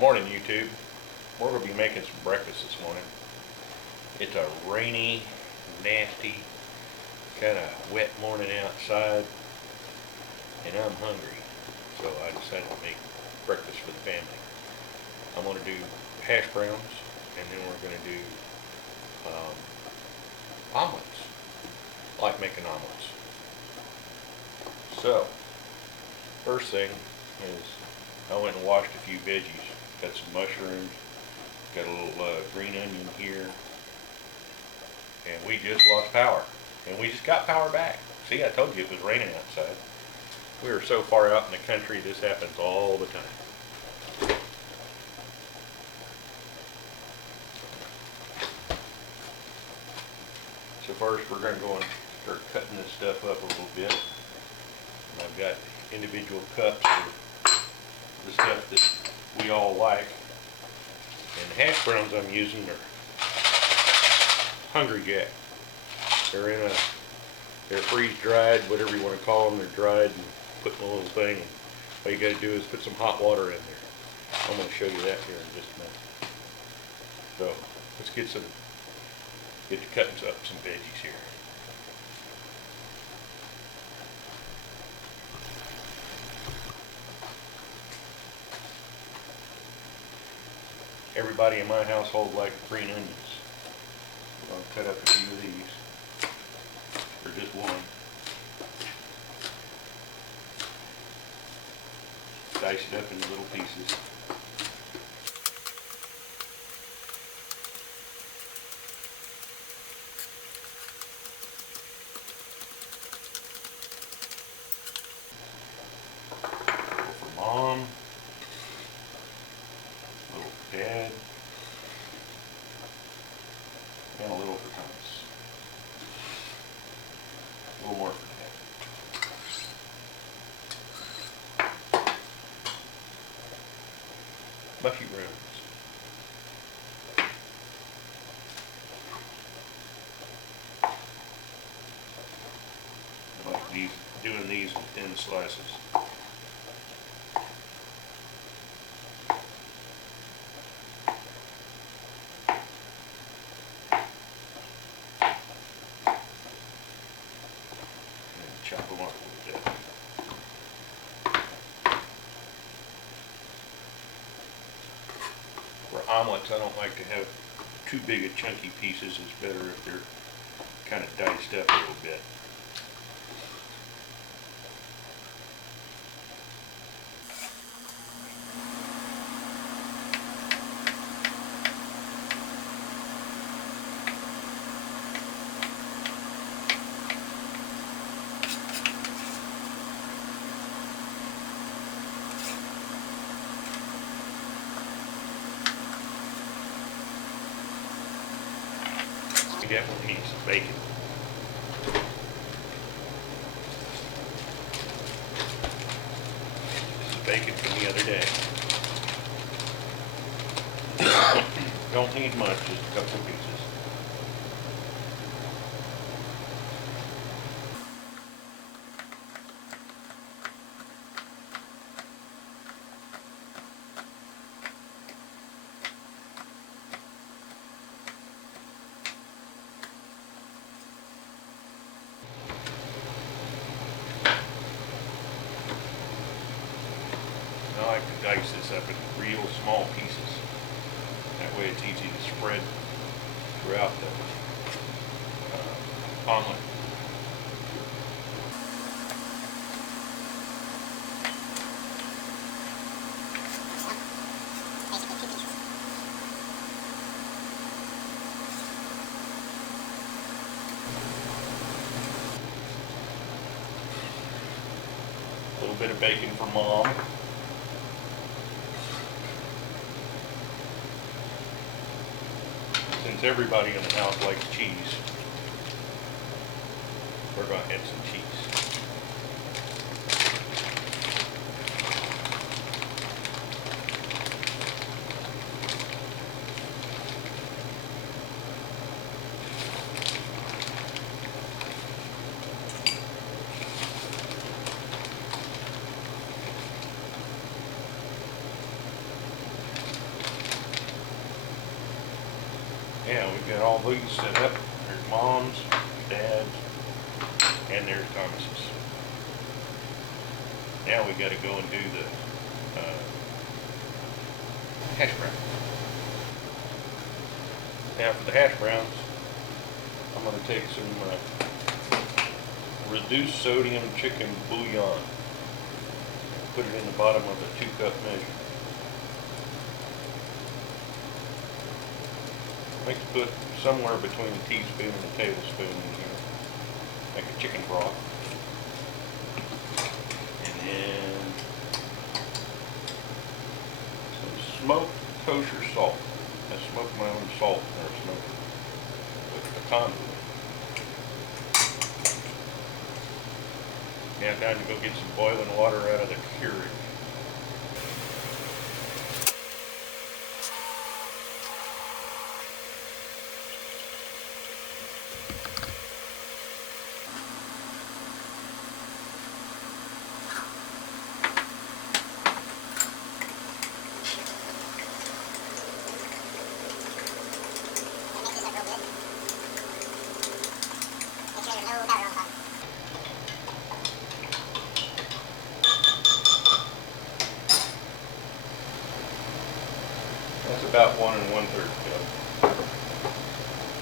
Morning, YouTube. We're going to be making some breakfast this morning. It's a rainy, nasty, kind of wet morning outside, and I'm hungry. So I decided to make breakfast for the family. I'm going to do hash browns, and then we're going to do omelets. I like making omelets. So, first thing is I went and washed a few veggies. Got some mushrooms, got a little green onion here, and we just lost power. And we just got power back. See, I told you it was raining outside. We are so far out in the country, this happens all the time. So first we're going to go and start cutting this stuff up a little bit. And I've got individual cups of the stuff that we all like. And the hash browns I'm using are Hungry Jack. They're freeze dried, whatever you want to call them. They're dried and put in a little thing. And all you got to do is put some hot water in there. I'm going to show you that here in just a minute. So let's get to cutting up some veggies here. Everybody in my household likes green onions. So I'll cut up a few of these, or just one. Dice it up into little pieces. For Mom. Dad, and a little for Thomas. A little more for Dad. Mushrooms. I like doing these in thin slices. Chop them up a little bit. For omelets, I don't like to have too big of chunky pieces. It's better if they're kind of diced up a little bit. We definitely need some bacon. This is bacon from the other day. Don't need much, just a couple of pieces. I like to dice this up in real small pieces. That way it's easy to spread throughout the omelet. A little bit of bacon for Mom. Since everybody in the house likes cheese, we're going to add some cheese. Yeah, we've got all these set up. There's Mom's, Dad's, and there's Thomas's. Now we got to go and do the hash browns. Now for the hash browns, I'm going to take some reduced sodium chicken bouillon. Put it in the bottom of a 2-cup measure. I like to put somewhere between a teaspoon and a tablespoon in here, like a chicken broth. And then some smoked kosher salt. I smoke my own salt or smoke with pecan oil. Now time to go get some boiling water out of the Keurig. That's about 1 1/3 cup.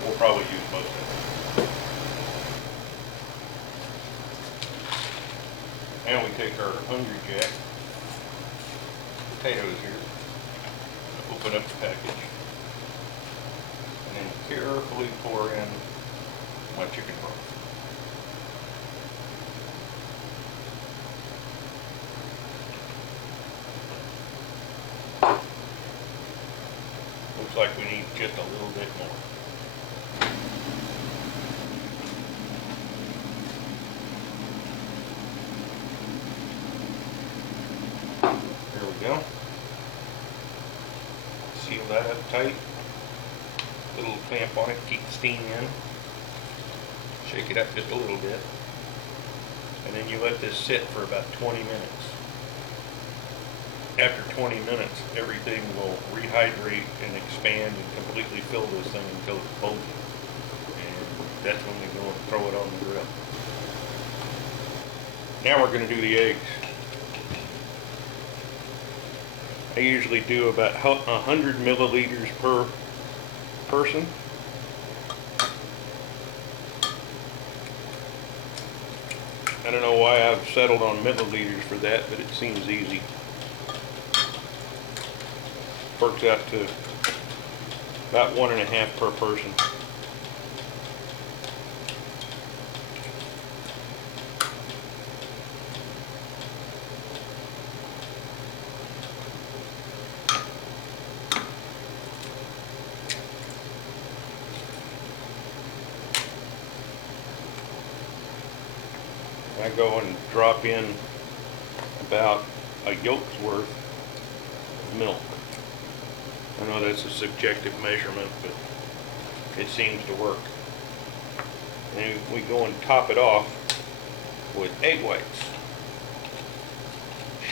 We'll probably use most of it. And we take our Hungry Jack potatoes here, open up the package, and then carefully pour in my chicken broth. Looks like we need just a little bit more. There we go. Seal that up tight. Little clamp on it, keep the steam in. Shake it up just a little bit. And then you let this sit for about 20 minutes. After 20 minutes, everything will rehydrate and expand and completely fill this thing until it's bulgy. And that's when we go and throw it on the grill. Now we're going to do the eggs. I usually do about 100 milliliters per person. I don't know why I've settled on milliliters for that, but it seems easy. Works out to about 1.5 per person. I go and drop in about a yolk's worth of milk. I know that's a subjective measurement, but it seems to work. And we go and top it off with egg whites.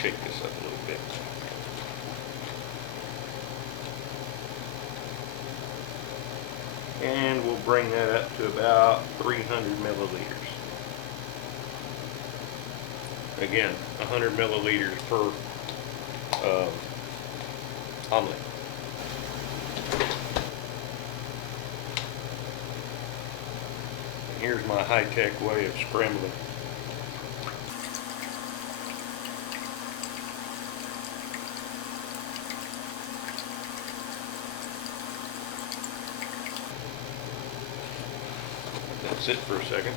Shake this up a little bit. And we'll bring that up to about 300 milliliters. Again, 100 milliliters per omelet. And here's my high-tech way of scrambling. Let that sit for a second.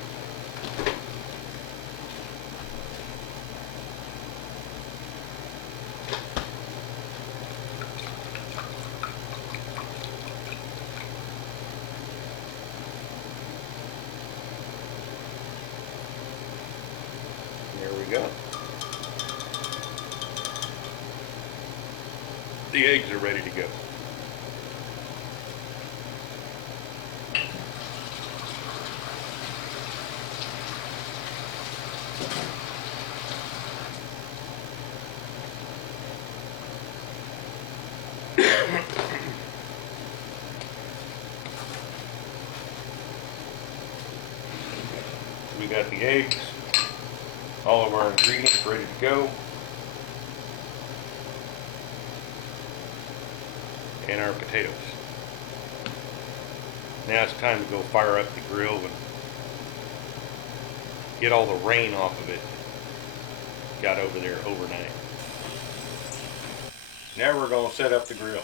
There we go. The eggs are ready to go. we got the eggs, all of our ingredients ready to go, and our potatoes. Now it's time to go fire up the grill and get all the rain off of it. Got over there overnight. Now we're going to set up the grill.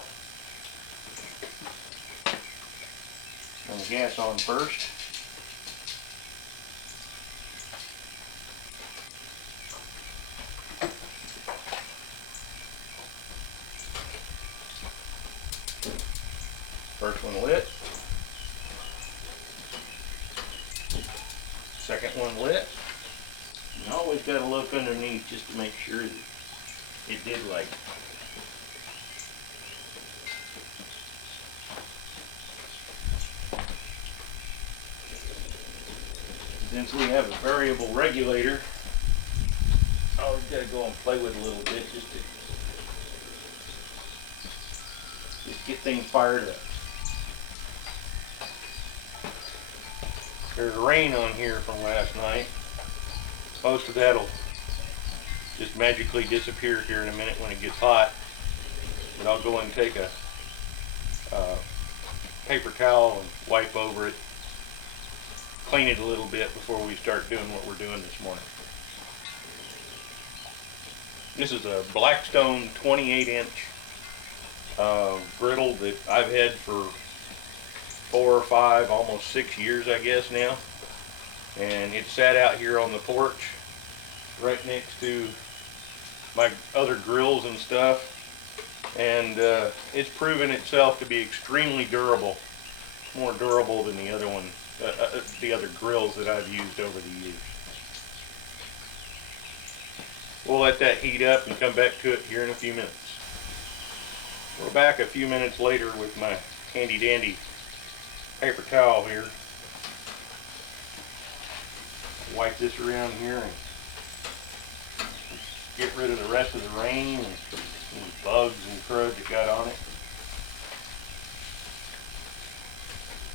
Turn the gas on first. First one lit. Second one lit. You always got to look underneath just to make sure that it did light. Since we have a variable regulator, I always got to go and play with it a little bit just to get things fired up. There's rain on here from last night. Most of that'll just magically disappear here in a minute when it gets hot. But I'll go and take a paper towel and wipe over it, clean it a little bit before we start doing what we're doing this morning. This is a Blackstone 28-inch griddle that I've had for 4 or 5, almost 6 years, I guess now. And it sat out here on the porch right next to my other grills and stuff. And it's proven itself to be extremely durable, more durable than the other one, the other grills that I've used over the years. We'll let that heat up and come back to it here in a few minutes. We're back a few minutes later with my handy dandy paper towel here. Wipe this around here and get rid of the rest of the rain and any bugs and crud that got on it.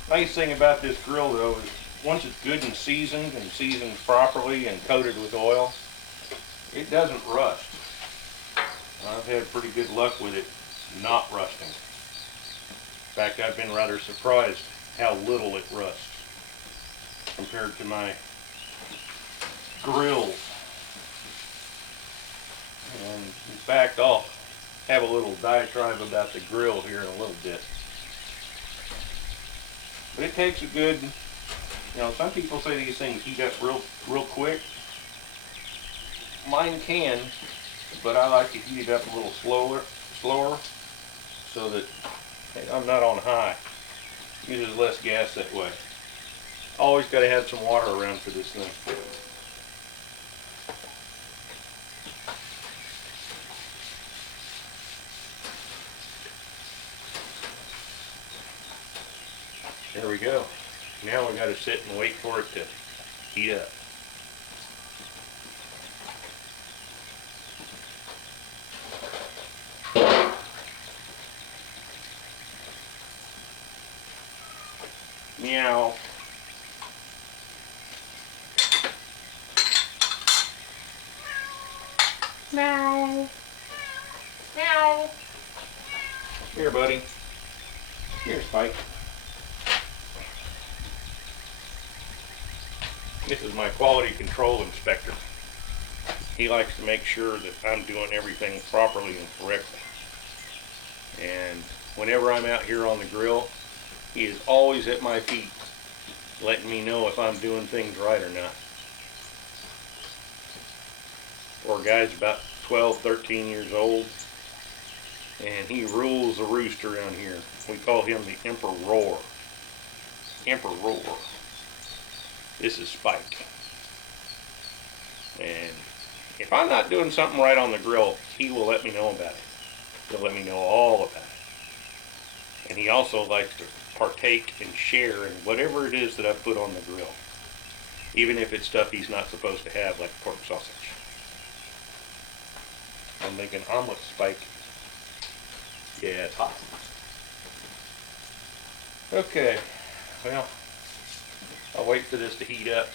Nice thing about this grill though is once it's good and seasoned properly and coated with oil, it doesn't rust. I've had pretty good luck with it not rusting. In fact, I've been rather surprised how little it rusts compared to my grills. And in fact, I'll have a little diatribe about the grill here in a little bit. But it takes a good, some people say these things heat up real quick. Mine can, but I like to heat it up a little slower, so that I'm not on high. Uses less gas that way. Always got to have some water around for this thing. There we go. Now we got to sit and wait for it to heat up. Meow. Meow. Meow. Here, buddy. Here, Spike. This is my quality control inspector. He likes to make sure that I'm doing everything properly and correctly. And whenever I'm out here on the grill, he is always at my feet, letting me know if I'm doing things right or not. Poor guy's about 12, 13 years old, and he rules the roost around here. We call him the Emperor. Emperor. This is Spike. And if I'm not doing something right on the grill, he will let me know about it. He'll let me know all about it. And he also likes to partake and share in whatever it is that I put on the grill, even if it's stuff he's not supposed to have, like pork sausage. I'm making omelet, Spike. Yeah, it's hot. Okay, well, I'll wait for this to heat up.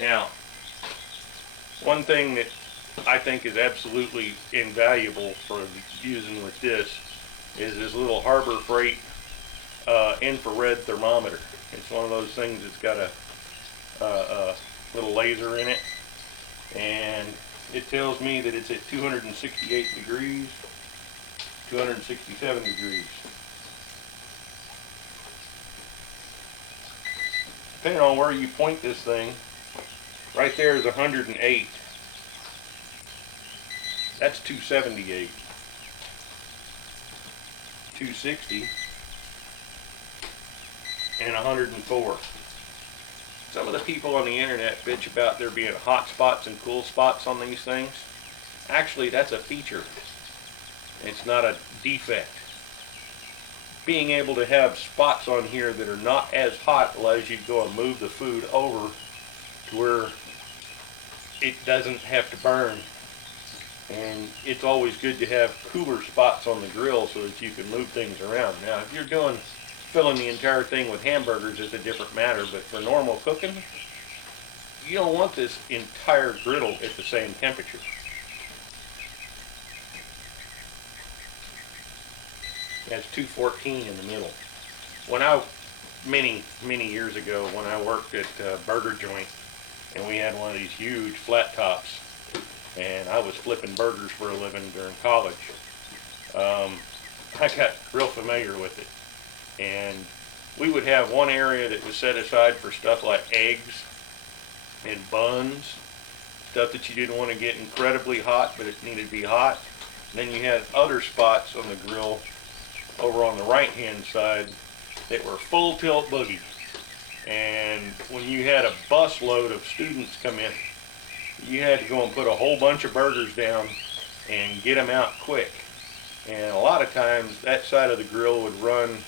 Now, one thing that I think is absolutely invaluable for using with this is this little Harbor Freight infrared thermometer. It's one of those things that's got a little laser in it, and it tells me that it's at 268 degrees, 267 degrees. Depending on where you point this thing, right there is 108. That's 278. 260 and 104. Some of the people on the internet bitch about there being hot spots and cool spots on these things. Actually, that's a feature. It's not a defect. Being able to have spots on here that are not as hot allows you to go and move the food over to where it doesn't have to burn. And it's always good to have cooler spots on the grill so that you can move things around. Now, if you're filling the entire thing with hamburgers, it's a different matter, but for normal cooking, you don't want this entire griddle at the same temperature. That's 214 in the middle. Many years ago, when I worked at Burger Joint, and we had one of these huge flat tops, and I was flipping burgers for a living during college, I got real familiar with it. And we would have one area that was set aside for stuff like eggs and buns, stuff that you didn't want to get incredibly hot, but it needed to be hot. And then you had other spots on the grill over on the right-hand side that were full tilt boogies. And when you had a bus load of students come in, you had to go and put a whole bunch of burgers down and get them out quick. And a lot of times that side of the grill would run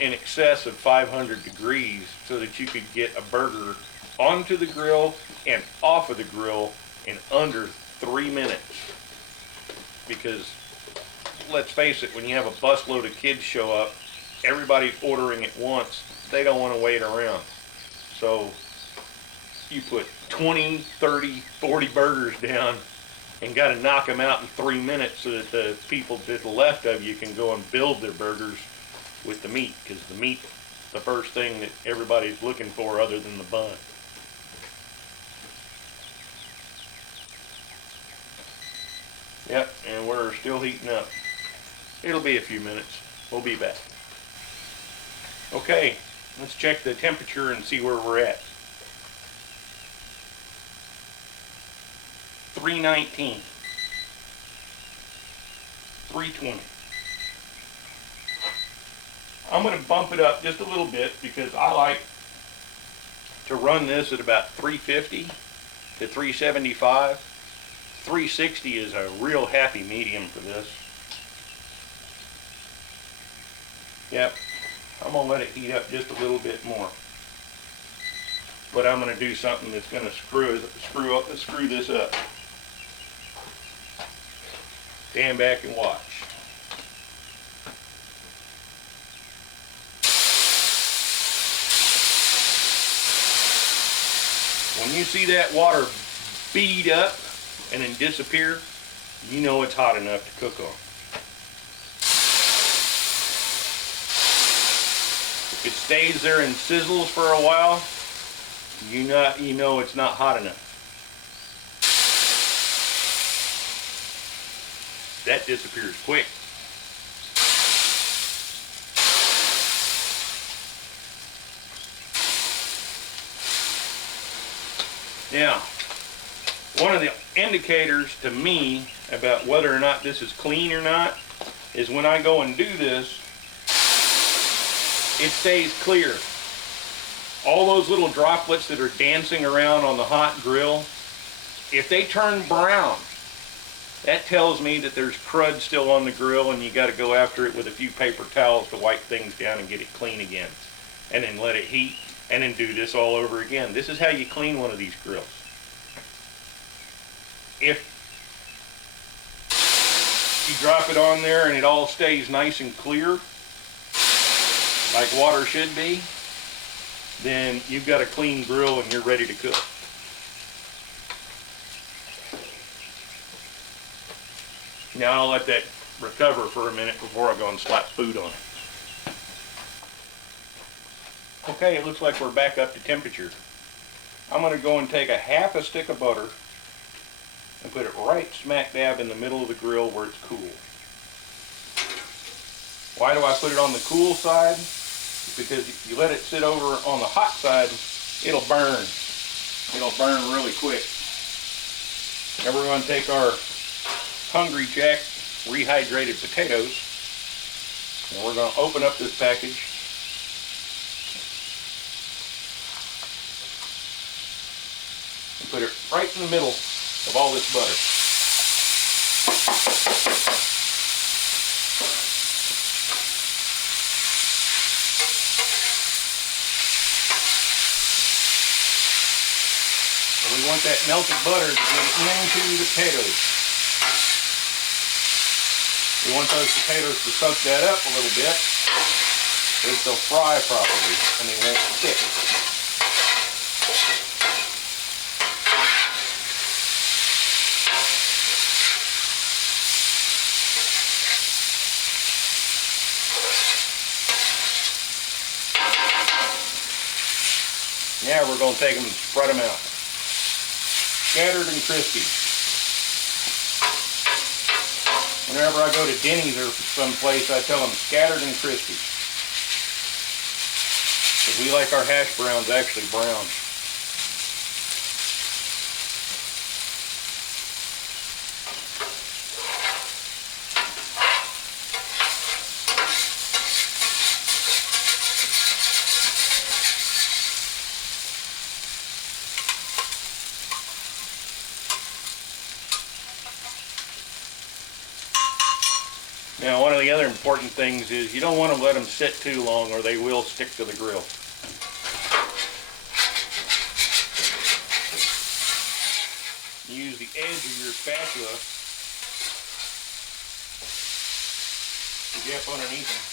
in excess of 500 degrees so that you could get a burger onto the grill and off of the grill in under 3 minutes. Because let's face it, when you have a busload of kids show up, everybody's ordering at once. They don't want to wait around. So you put 20, 30, 40 burgers down and got to knock them out in 3 minutes so that the people to the left of you can go and build their burgers with the meat, because the meat's the first thing that everybody's looking for other than the bun. Yep, and we're still heating up. It'll be a few minutes. We'll be back. Okay, let's check the temperature and see where we're at. 319, 320. I'm going to bump it up just a little bit because I like to run this at about 350 to 375. 360 is a real happy medium for this. Yep, I'm going to let it heat up just a little bit more. But I'm going to do something that's going to screw this up. Stand back and watch. When you see that water bead up and then disappear, you know it's hot enough to cook on. If it stays there and sizzles for a while, you know it's not hot enough. That disappears quick. Now, one of the indicators to me about whether or not this is clean or not is when I go and do this, it stays clear. All those little droplets that are dancing around on the hot grill, if they turn brown, that tells me that there's crud still on the grill and you got to go after it with a few paper towels to wipe things down and get it clean again. And then let it heat and then do this all over again. This is how you clean one of these grills. If you drop it on there and it all stays nice and clear, like water should be, then you've got a clean grill and you're ready to cook. Now I'll let that recover for a minute before I go and slap food on it. Okay, it looks like we're back up to temperature. I'm going to go and take a half a stick of butter and put it right smack dab in the middle of the grill where it's cool. Why do I put it on the cool side? Because if you let it sit over on the hot side, it'll burn. It'll burn really quick. Now we're going to take our Hungry Jack rehydrated potatoes, and we're going to open up this package. And put it right in the middle of all this butter. And we want that melted butter to get into the potatoes. We want those potatoes to soak that up a little bit so that they'll fry properly and they won't stick. Now we're going to take them and spread them out. Scattered and crispy. Whenever I go to Denny's or someplace, I tell them scattered and crispy. Because we like our hash browns actually brown. Now, one of the other important things is you don't want to let them sit too long or they will stick to the grill. Use the edge of your spatula to get up underneath them.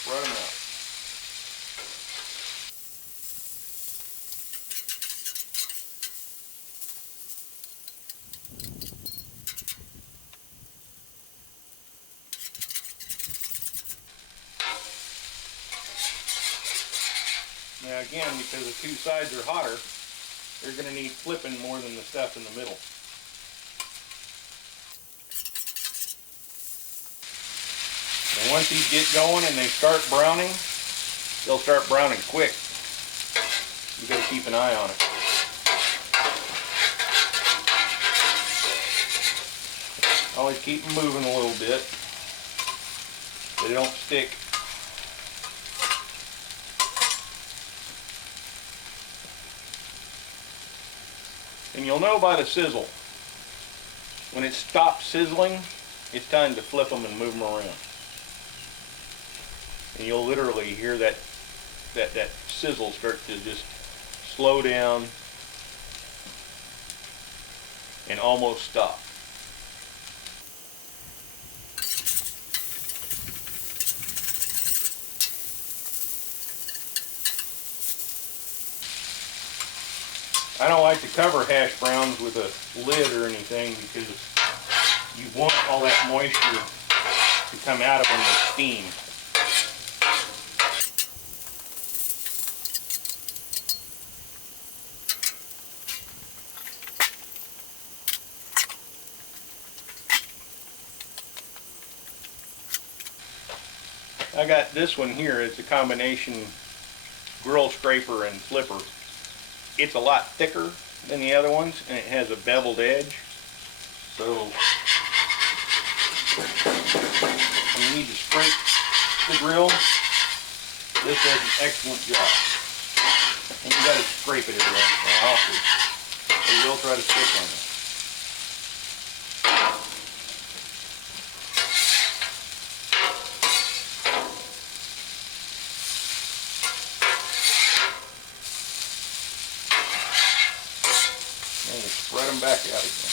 Spread them out. Now again, because the two sides are hotter, they're going to need flipping more than the stuff in the middle. And once these get going and they start browning, they'll start browning quick. You've got to keep an eye on it. Always keep them moving a little bit so they don't stick. And you'll know by the sizzle. When it stops sizzling, it's time to flip them and move them around. And you'll literally hear that sizzle start to just slow down and almost stop. I don't like to cover hash browns with a lid or anything because you want all that moisture to come out of them with steam. I got this one here. It's a combination grill scraper and flipper. It's a lot thicker than the other ones, and it has a beveled edge. So when you need to scrape the grill, this does an excellent job. And you got to scrape it every once in a while, or it will try to stick on it. And you spread them back out again.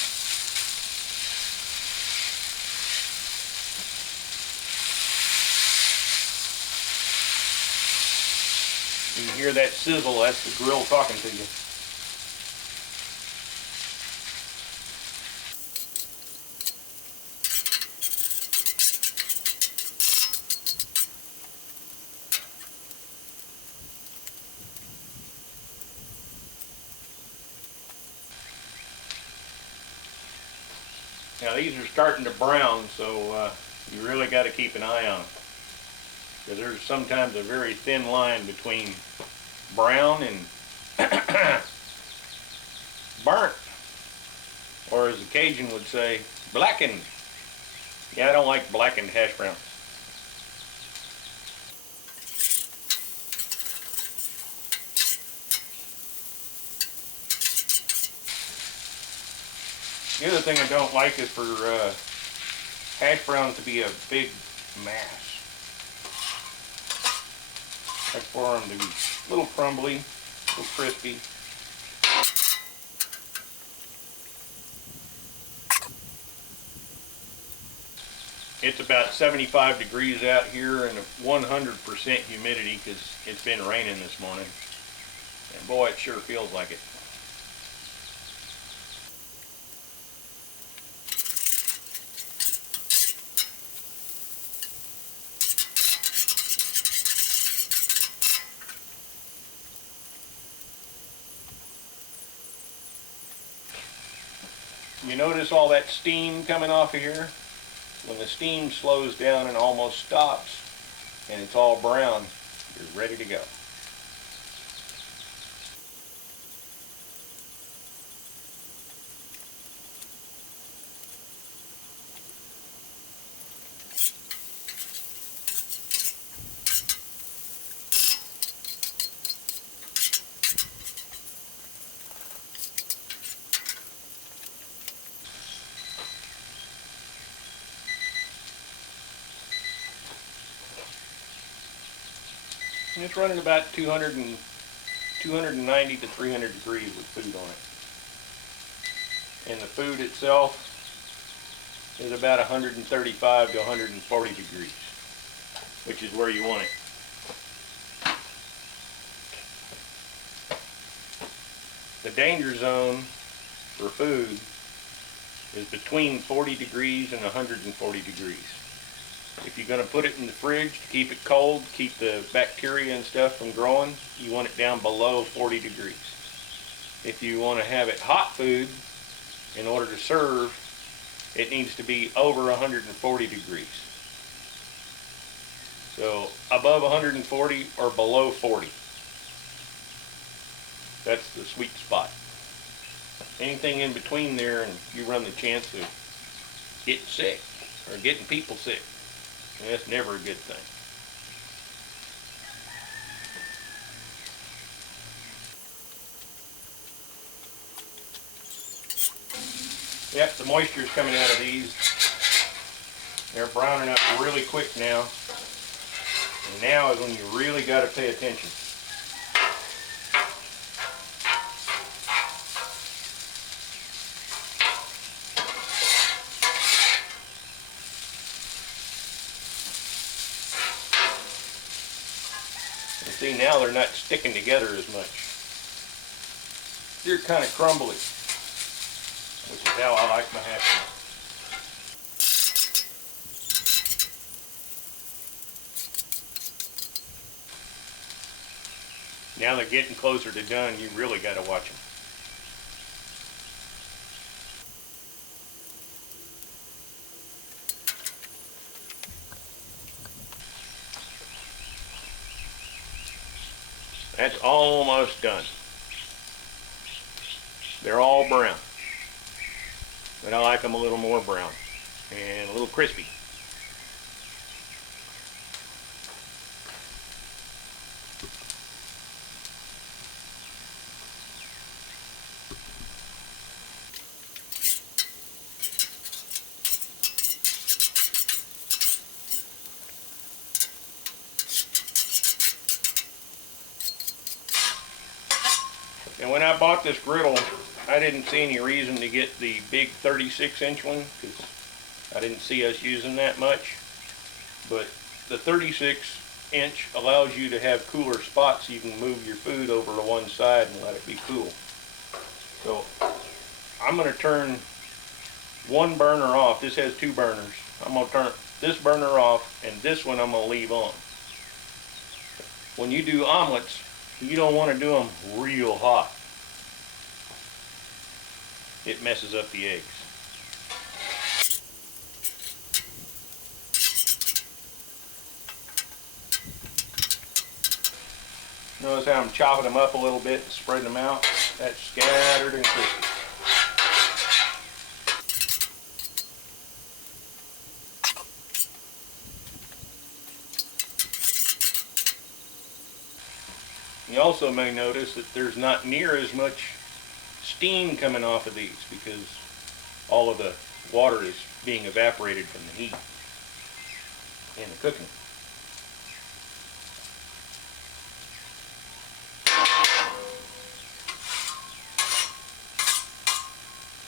hear that sizzle, that's the grill talking to you. Now these are starting to brown, so you really got to keep an eye on them. Because there's sometimes a very thin line between brown and burnt. Or as the Cajun would say, blackened. Yeah, I don't like blackened hash browns. The other thing I don't like is for hash browns to be a big mass. I like for them to be a little crumbly, a little crispy. It's about 75 degrees out here and 100% humidity because it's been raining this morning. And boy, it sure feels like it. You notice all that steam coming off of here? When the steam slows down and almost stops and it's all brown, you're ready to go. And it's running about 290 to 300 degrees with food on it. And the food itself is about 135 to 140 degrees, which is where you want it. The danger zone for food is between 40 degrees and 140 degrees. If you're going to put it in the fridge to keep it cold, keep the bacteria and stuff from growing, you want it down below 40 degrees. If you want to have it hot food, in order to serve, it needs to be over 140 degrees. So above 140 or below 40. That's the sweet spot. Anything in between there and you run the chance of getting sick or getting people sick. And that's never a good thing. Yep, the moisture is coming out of these. They're browning up really quick now. And now is when you really got to pay attention. And see, now they're not sticking together as much. They're kind of crumbly, which is how I like my hash browns. Now they're getting closer to done, you really got to watch them. That's almost done. They're all brown, but I like them a little more brown and a little crispy. And when I bought this griddle, I didn't see any reason to get the big 36-inch one because I didn't see us using that much. But the 36 inch allows you to have cooler spots so you can move your food over to one side and let it be cool. So I'm going to turn one burner off. This has two burners. I'm going to turn this burner off, and this one I'm going to leave on. When you do omelets, you don't want to do them real hot. It messes up the eggs. Notice how I'm chopping them up a little bit and spreading them out. That's scattered and crispy. You also may notice that there's not near as much steam coming off of these because all of the water is being evaporated from the heat in the cooking.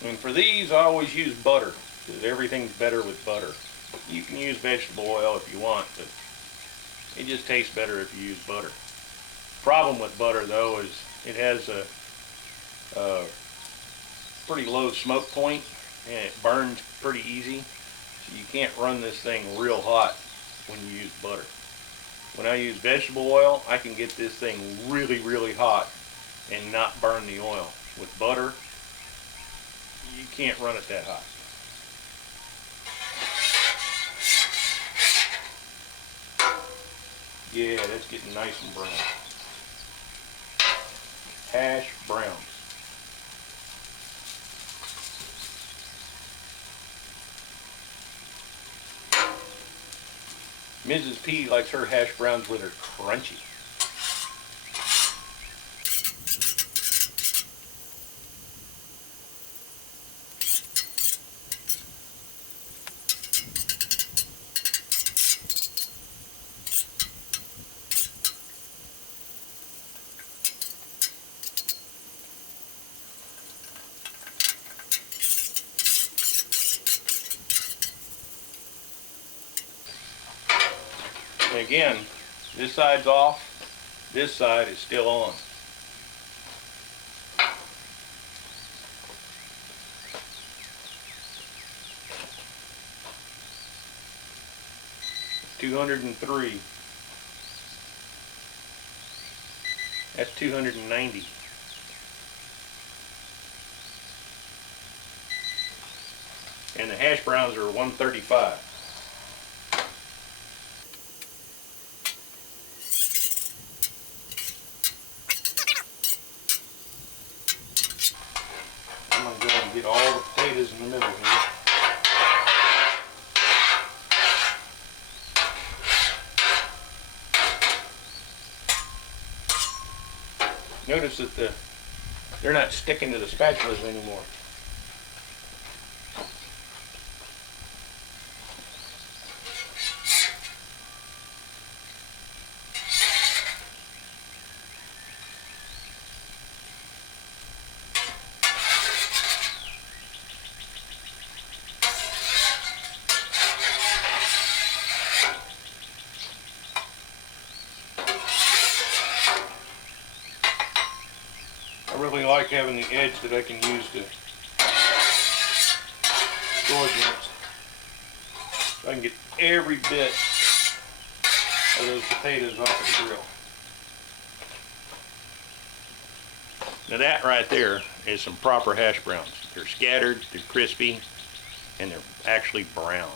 And for these, I always use butter because everything's better with butter. You can use vegetable oil if you want, but it just tastes better if you use butter. Problem with butter though is it has a pretty low smoke point and it burns pretty easy, so you can't run this thing real hot when you use butter. When I use vegetable oil, I can get this thing really hot and not burn the oil. With butter, you can't run it that hot. Yeah, that's getting nice and brown. Hash browns. Mrs. P likes her hash browns where they're crunchy. And again, this side's off, this side is still on. $203. That's $290. And the hash browns are $135. I'm going to go and get all the potatoes in the middle here. Notice that they're not sticking to the spatulas anymore. I really like having the edge that I can use to store against. So I can get every bit of those potatoes off of the grill. Now that right there is some proper hash browns. They're scattered, they're crispy, and they're actually brown.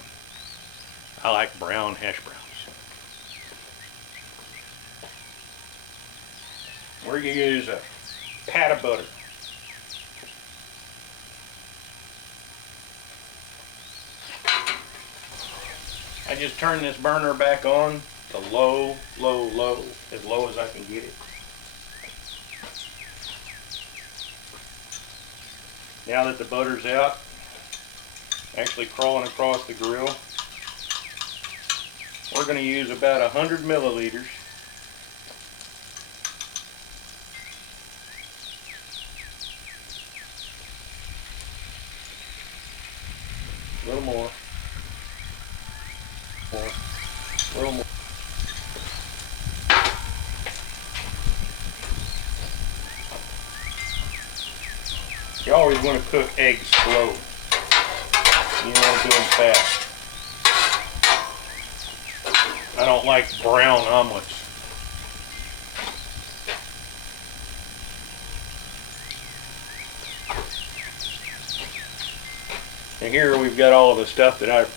I like brown hash browns. We're going to use a pat of butter. I just turn this burner back on to low, as low as I can get it. Now that the butter's out, actually crawling across the grill, we're going to use about 100 milliliters . A little more. More. A little more. You always want to cook eggs slow. You don't want to do them fast. I don't like brown omelets. And here we've got all of the stuff that I've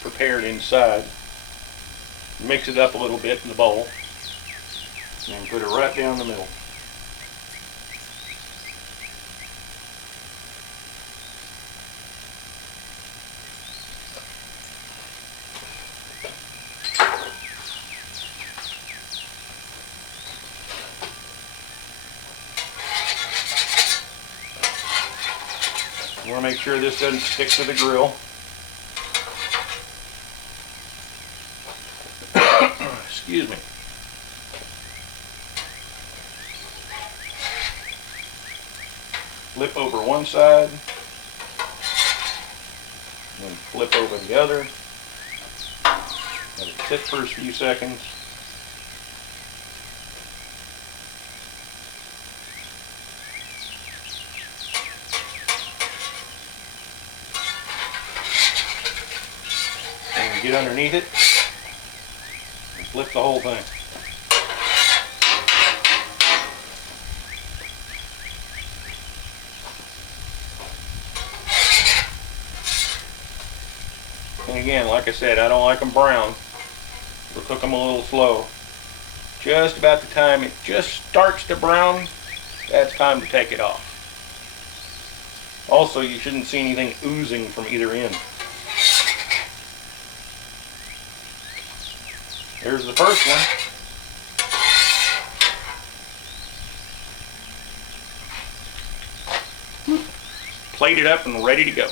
prepared inside. Mix it up a little bit in the bowl. And put it right down the middle. You want to make sure this doesn't stick to the grill. Excuse me. Flip over one side, then flip over the other. Let it sit for a few seconds. And get underneath it and flip the whole thing. And again, like I said, I don't like them brown. We'll cook them a little slow. Just about the time it just starts to brown, that's time to take it off. Also, you shouldn't see anything oozing from either end. There's the first one. Plated up and ready to go.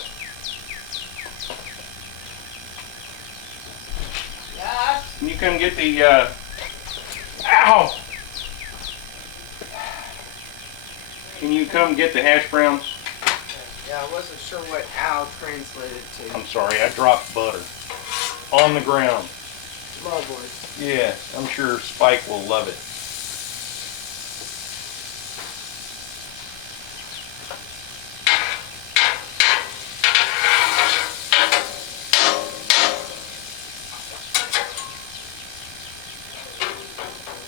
Can you come get the, ow! Can you come get the hash browns? Yeah, I wasn't sure what ow translated to. I'm sorry, I dropped butter on the ground. Lovely. Yeah, I'm sure Spike will love it.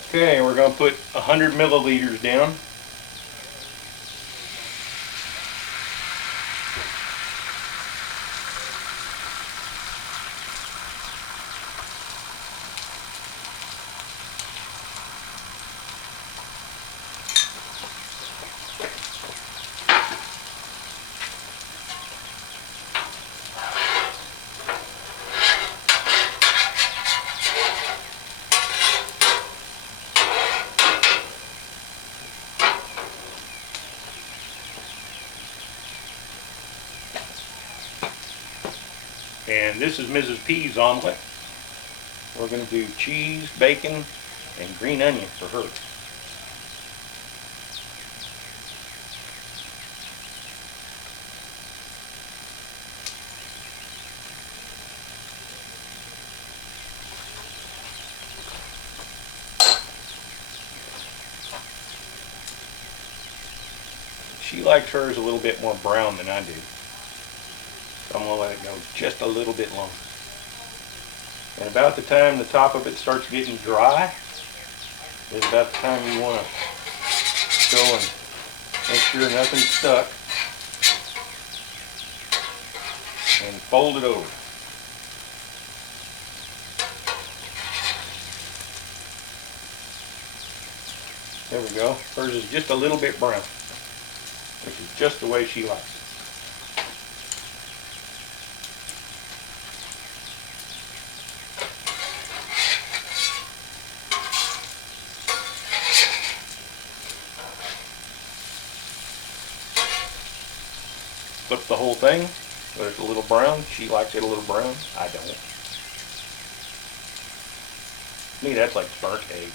Okay, we're going to put 100 milliliters down. And this is Mrs. P's omelet. We're going to do cheese, bacon, and green onion for her. She likes hers a little bit more brown than I do. I'm going to let it go just a little bit longer. And about the time the top of it starts getting dry is about the time you want to go and make sure nothing's stuck. And fold it over. There we go. Hers is just a little bit brown, which is just the way she likes it. Flip the whole thing, but it's a little brown. She likes it a little brown. I don't. To me, that's like burnt eggs.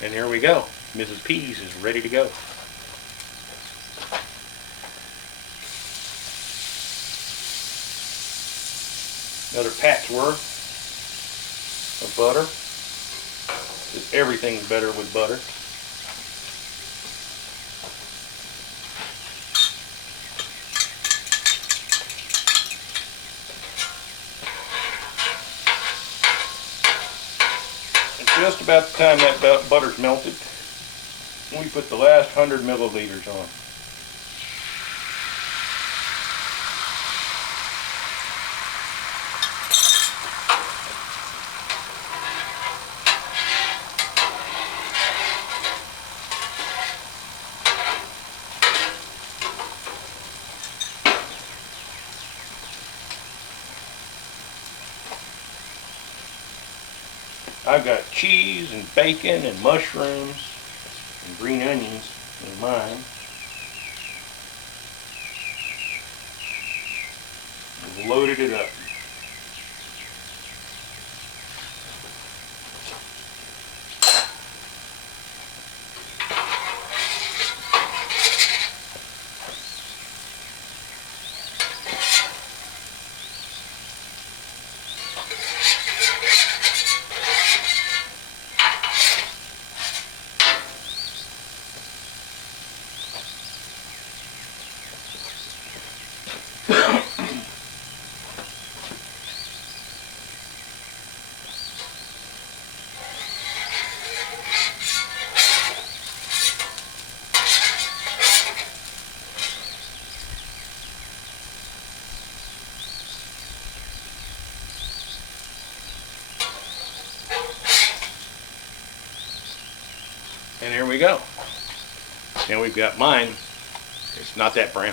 And here we go. Mrs. Peas is ready to go. Another pat's worth of butter. Everything's better with butter. And just about the time that butter's melted, we put the last 100 milliliters on. I've got cheese and bacon and mushrooms and green onions in mine. I've loaded it up. And here we go. Now we've got mine. It's not that brown.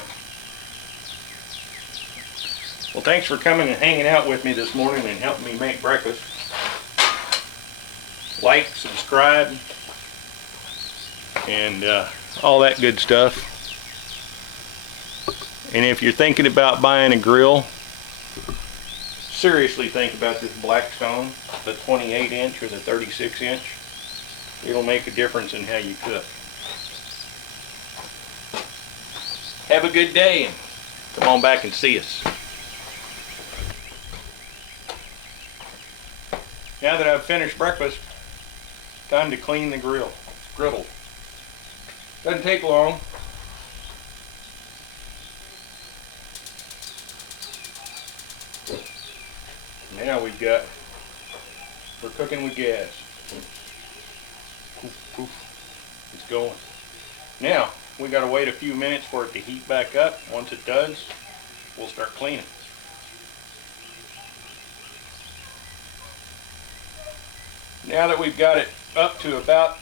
Well, thanks for coming and hanging out with me this morning and helping me make breakfast. Like, subscribe, and all that good stuff. And if you're thinking about buying a grill, seriously think about this Blackstone, the 28 inch or the 36 inch. It'll make a difference in how you cook. Have a good day and come on back and see us. Now that I've finished breakfast, time to clean the grill. Griddle. Doesn't take long. Now we're cooking with gas. Poof, poof. It's going. Now, we gotta wait a few minutes for it to heat back up. Once it does, we'll start cleaning. Now that we've got it up to about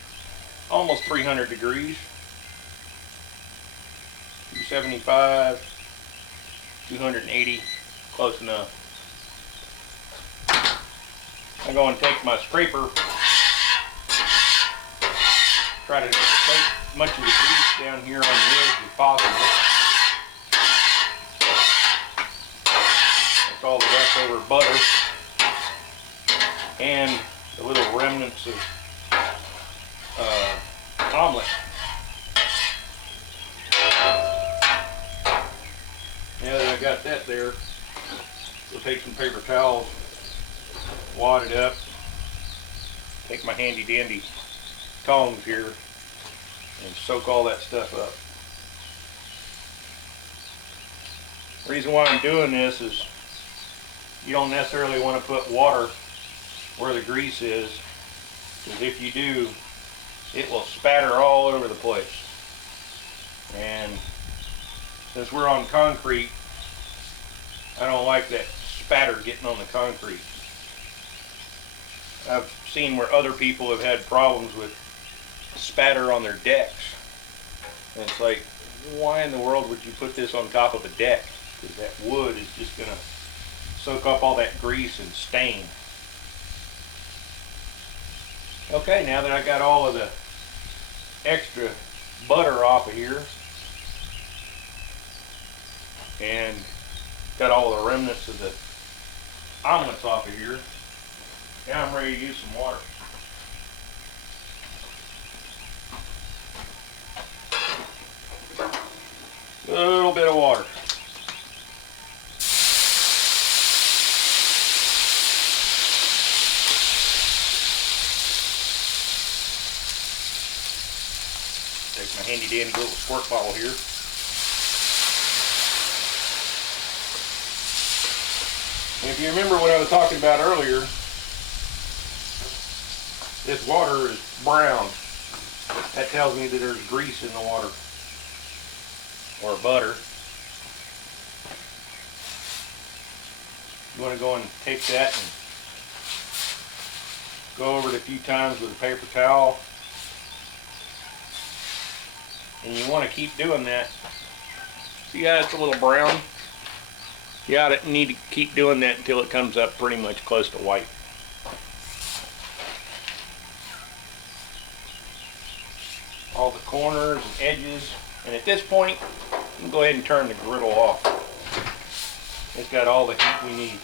almost 300 degrees, 275, 280, close enough. I'm going to take my scraper, try to take much of the grease down here on the edge as possible. That's all the leftover butter and the little remnants of omelet. Now that I got that there, we'll take some paper towels, wad it up, take my handy dandy tongs here, and soak all that stuff up. The reason why I'm doing this is you don't necessarily want to put water where the grease is, because if you do, it will spatter all over the place. And since we're on concrete, I don't like that spatter getting on the concrete. I've seen where other people have had problems with spatter on their decks. And it's like, why in the world would you put this on top of a deck? Because that wood is just going to soak up all that grease and stain. Okay, now that I got all of the extra butter off of here and got all the remnants of the omelets off of here, now I'm ready to use some water. Take my handy dandy little squirt bottle here. And if you remember what I was talking about earlier, this water is brown. That tells me that there's grease in the water, or butter. You want to go and take that and go over it a few times with a paper towel. And you want to keep doing that. See how it's a little brown? You need to keep doing that until it comes up pretty much close to white. All the corners and edges. And at this point, you can go ahead and turn the griddle off. It's got all the heat we need.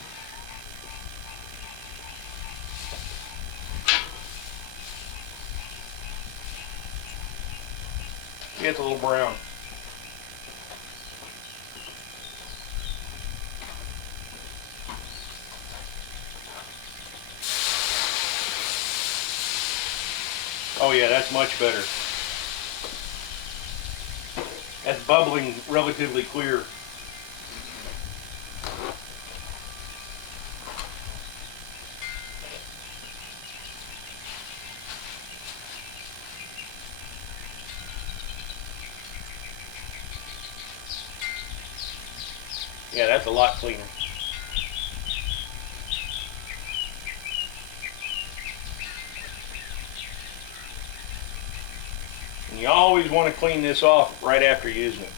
It's a little brown. Oh yeah, that's much better. That's bubbling relatively clear. Yeah, that's a lot cleaner. And you always want to clean this off right after using it,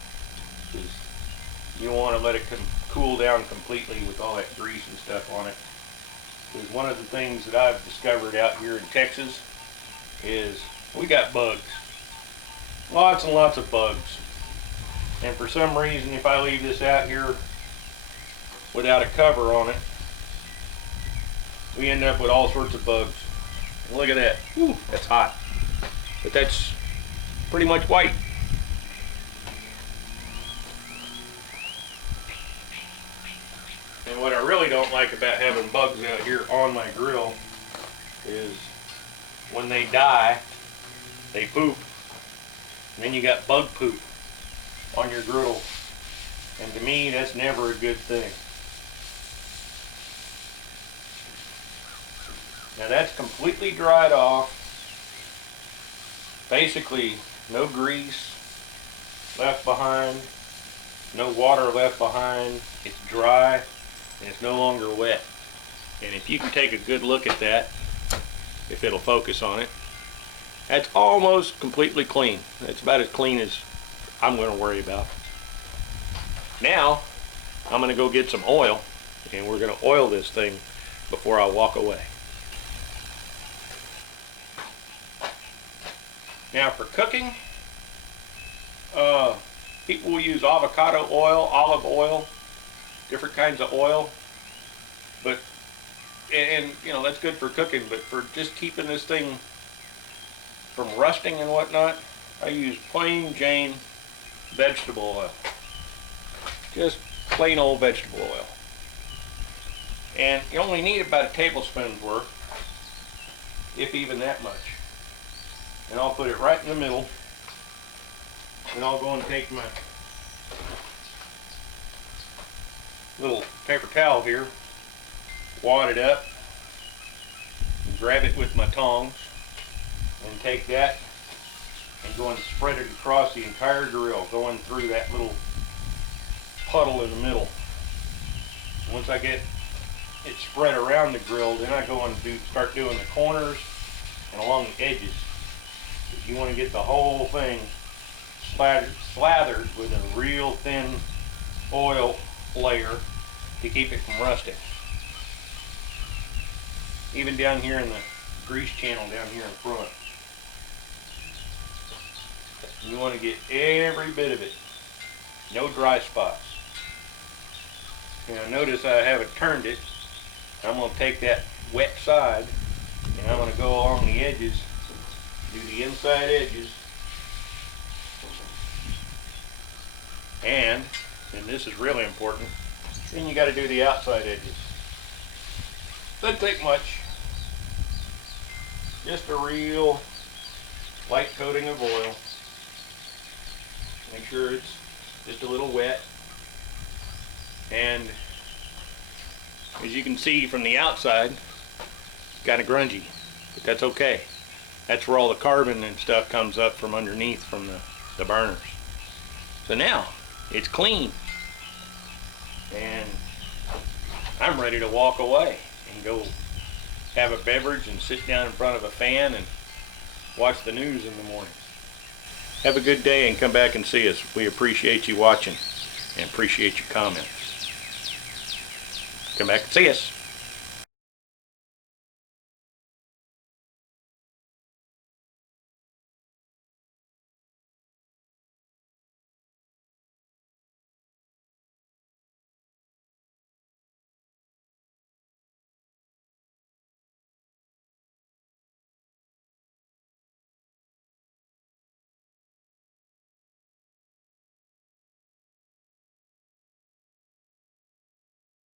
because you don't want to let it cool down completely with all that grease and stuff on it. Because one of the things that I've discovered out here in Texas is we got bugs. Lots and lots of bugs. And for some reason, if I leave this out here without a cover on it, we end up with all sorts of bugs. And look at that. Whew, that's hot. But that's pretty much white. And what I really don't like about having bugs out here on my grill is when they die, they poop. And then you got bug poop on your griddle. And to me, that's never a good thing. Now that's completely dried off. Basically, no grease left behind, no water left behind. It's dry and it's no longer wet. And if you can take a good look at that, if it'll focus on it, that's almost completely clean. It's about as clean as I'm going to worry about. Now, I'm going to go get some oil, and we're going to oil this thing before I walk away. Now for cooking, people will use avocado oil, olive oil, different kinds of oil. But, and you know, that's good for cooking, but for just keeping this thing from rusting and whatnot, I use plain Jane vegetable oil. Just plain old vegetable oil. And you only need about a tablespoon's worth, if even that much. And I'll put it right in the middle. And I'll go and take my little paper towel here, wad it up, and grab it with my tongs, and take that and go and spread it across the entire grill, going through that little puddle in the middle. Once I get it spread around the grill, then I go and start doing the corners and along the edges. Because you want to get the whole thing slathered with a real thin oil layer to keep it from rusting. Even down here in the grease channel down here in front. You want to get every bit of it. No dry spots. Now notice I haven't turned it. I'm going to take that wet side and I'm going to go along the edges, do the inside edges, and this is really important, then you got to do the outside edges. Doesn't take much. Just a real light coating of oil. Make sure it's just a little wet. And as you can see from the outside, kind of grungy, but that's okay. That's where all the carbon and stuff comes up from underneath from the burners. So now it's clean, and I'm ready to walk away and go have a beverage and sit down in front of a fan and watch the news in the morning. Have a good day and come back and see us. We appreciate you watching and appreciate your comments. Come back and see us.